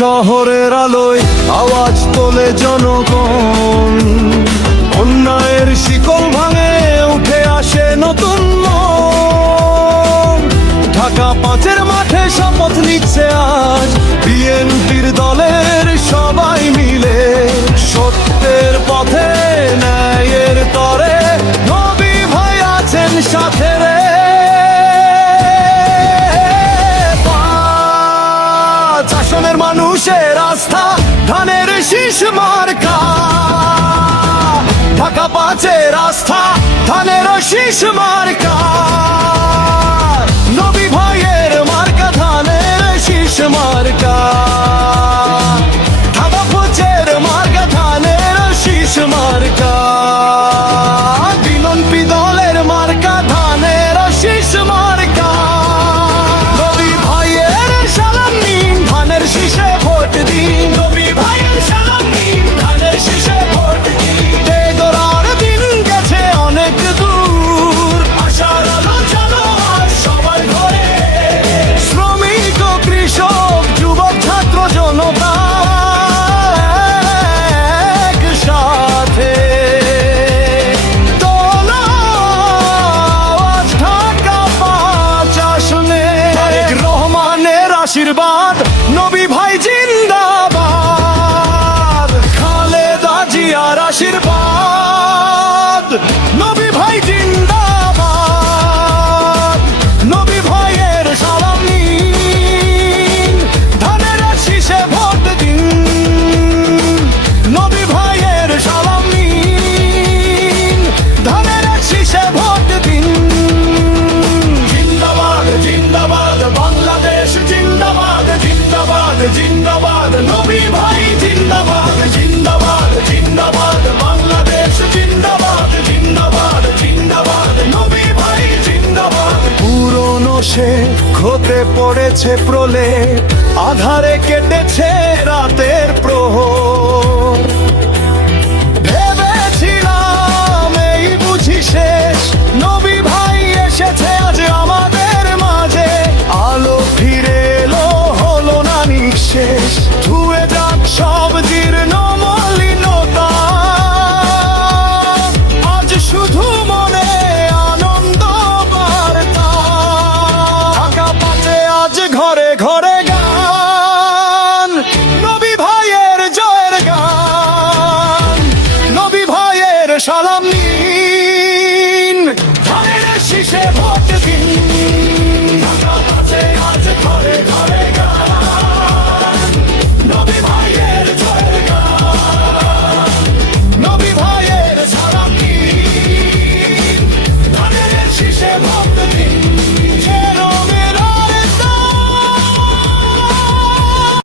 শহরের আলোয় আওয়াজ তোলে জনগণ, অন্যায়ের শিকল ভাঙে উঠে আসে নতুন মন। ঢাকা পাঁচের মাঠে শপথ নিচ্ছে আজ বিএনপির দলের সবাই মিলে, সত্যের পথে ন্যায়ের তরে নবী ভাই আছেন সাথে রে। শাসনের মানুষের আস্থা ধানের শীষ মার্কা, ঢাকা পাঁচের আস্থা ধানের শীষ মার্কা, নবী ভাইয়ের মার্কা ধানের শীষ মার্কা, ঢাকা পাঁচের মার্কা ধানের শীষ মার্কা, বিএনপি দলের মার্কা ধানের শীষ মার্কা। নবী ভাইয়ের সালাম নিন, ধানের শীষে ভোট দিন। নবী ভাইয়ের সালাম নিন, ধানের শীষে ভোট দিন। বেদরার দিন গেছে অনেক দূর, আশার আলো জানো আজ সবার ঘরে। শ্রমিক ও কৃষক, যুবক ছাত্র জনতা একসাথে দোলা আওয়াজ ঢাকা পাঁচ আসনে। তারেক রহমানের আশীর্বাদ, নবী ভাই জিন্দাবাদ। খালেদা জিয়ার আশীর্বাদ, নবী ভাই জিন্দাবাদ। নবী ভাইয়ের সালাম নিন, ধানের শীষে ভোট দিন। নবী ভাইয়ের সালাম নিন, ধানের শীষে ভোট দিন। জিন্দাবাদ জিন্দাবাদ বাংলাদেশ, জিন্দাবাদ জিন্দাবাদ জিন্দাবাদ নবী ভাই, জিন্দাবাদ জিন্দাবাদ জিন্দাবাদ বাংলাদেশ, জিন্দাবাদ জিন্দাবাদ জিন্দাবাদ নবী ভাই, জিন্দাবাদ। পুরনো সে হতে পড়েছে প্রলেপ, আধারে কেটেছে রাতের প্রহর। ভেবেছিলাম এই বুঝি শেষ, নবী ভাই এসেছে আজ আমাদের মাঝে। আলো ফিরে এলো, হলো না নিঃশেষ, ধুয়ে যাক সব জীর্ণ মলিনতা। আজ শুধু মনে আনন্দ বার্তা, ঢাকা পাঁচে আজ ঘরে ঘরে